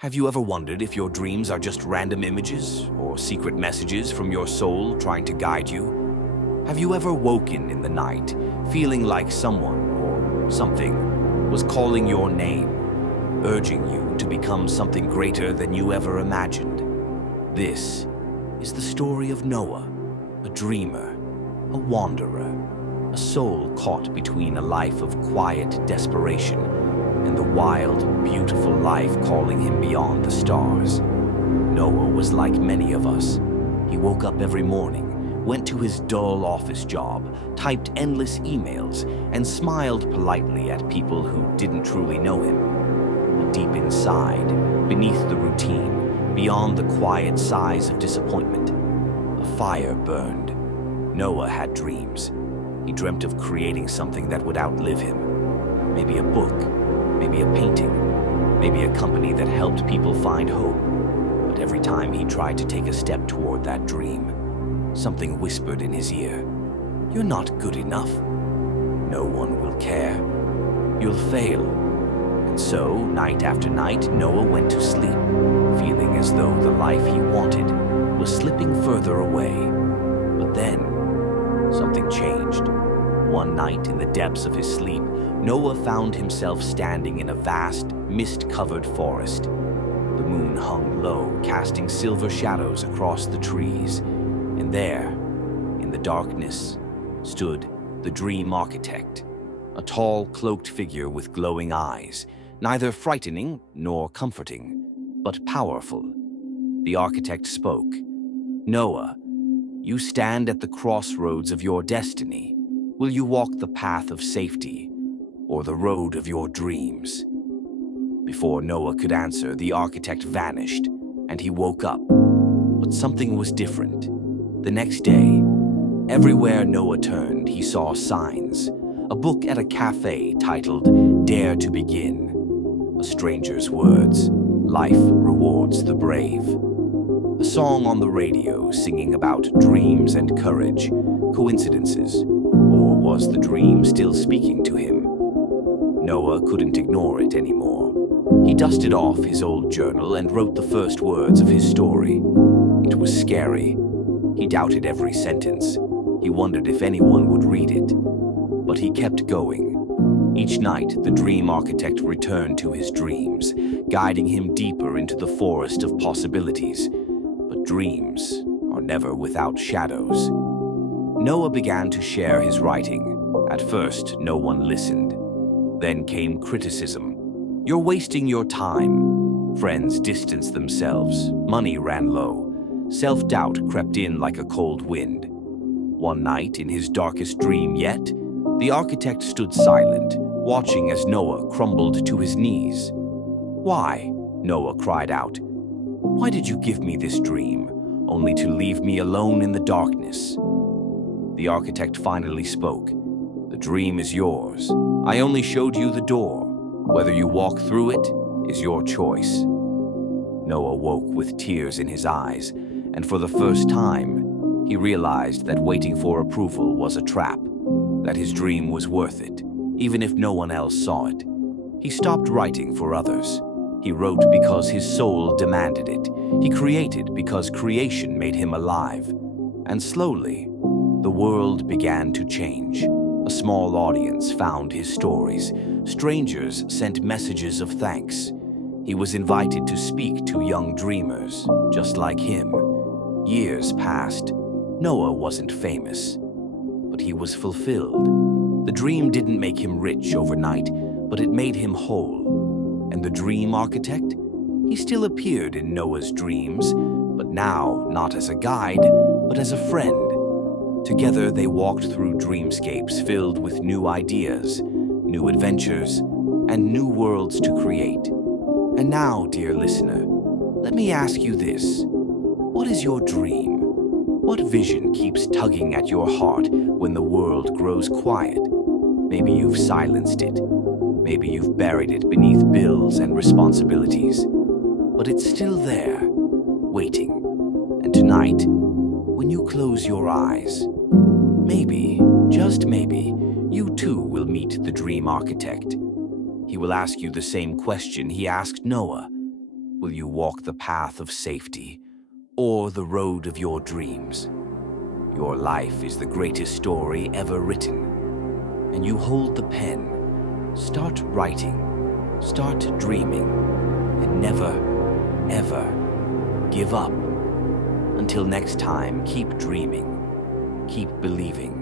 Have you ever wondered if your dreams are just random images or secret messages from your soul trying to guide you? Have you ever woken in the night feeling like someone or something was calling your name, urging you to become something greater than you ever imagined? This is the story of Noah, a dreamer, a wanderer, a soul caught between a life of quiet desperation and the wild, beautiful life calling him beyond the stars. Noah was like many of us. He woke up every morning, went to his dull office job, typed endless emails, and smiled politely at people who didn't truly know him. But deep inside, beneath the routine, beyond the quiet sighs of disappointment, a fire burned. Noah had dreams. He dreamt of creating something that would outlive him. Maybe a book, maybe a painting, maybe a company that helped people find hope. But every time he tried to take a step toward that dream, something whispered in his ear, "You're not good enough. No one will care. You'll fail." And so, night after night, Noah went to sleep, feeling as though the life he wanted was slipping further away. But then, something changed. One night, in the depths of his sleep, Noah found himself standing in a vast, mist-covered forest. The moon hung low, casting silver shadows across the trees. And there, in the darkness, stood the Dream Architect, a tall, cloaked figure with glowing eyes, neither frightening nor comforting, but powerful. The architect spoke. "Noah, you stand at the crossroads of your destiny. Will you walk the path of safety or the road of your dreams?" Before Noah could answer, the architect vanished, and he woke up. But something was different. The next day, everywhere Noah turned, he saw signs. A book at a cafe titled "Dare to Begin." A stranger's words, "Life rewards the brave." A song on the radio singing about dreams and courage. Coincidences? Or was the dream still speaking to him? Noah couldn't ignore it anymore. He dusted off his old journal and wrote the first words of his story. It was scary. He doubted every sentence. He wondered if anyone would read it. But he kept going. Each night, the Dream Architect returned to his dreams, guiding him deeper into the forest of possibilities. But dreams are never without shadows. Noah began to share his writing. At first, no one listened. Then came criticism. "You're wasting your time." Friends distanced themselves. Money ran low. Self-doubt crept in like a cold wind. One night, in his darkest dream yet, the architect stood silent, watching as Noah crumbled to his knees. "Why?" Noah cried out. "Why did you give me this dream, only to leave me alone in the darkness?" The architect finally spoke. "The dream is yours. I only showed you the door. Whether you walk through it is your choice." Noah woke with tears in his eyes, and for the first time, he realized that waiting for approval was a trap, that his dream was worth it, even if no one else saw it. He stopped writing for others. He wrote because his soul demanded it. He created because creation made him alive. And slowly, the world began to change. A small audience found his stories. Strangers sent messages of thanks. He was invited to speak to young dreamers, just like him. Years passed. Noah wasn't famous, but he was fulfilled. The dream didn't make him rich overnight, but it made him whole. And the Dream Architect? He still appeared in Noah's dreams, but now not as a guide, but as a friend. Together they walked through dreamscapes filled with new ideas, new adventures, and new worlds to create. And now, dear listener, let me ask you this. What is your dream? What vision keeps tugging at your heart when the world grows quiet? Maybe you've silenced it. Maybe you've buried it beneath bills and responsibilities. But it's still there, waiting. And tonight, when you close your eyes, maybe, just maybe, you too will meet the Dream Architect. He will ask you the same question he asked Noah. Will you walk the path of safety or the road of your dreams? Your life is the greatest story ever written, and you hold the pen. Start writing, start dreaming, and never, ever give up. Until next time, keep dreaming, keep believing.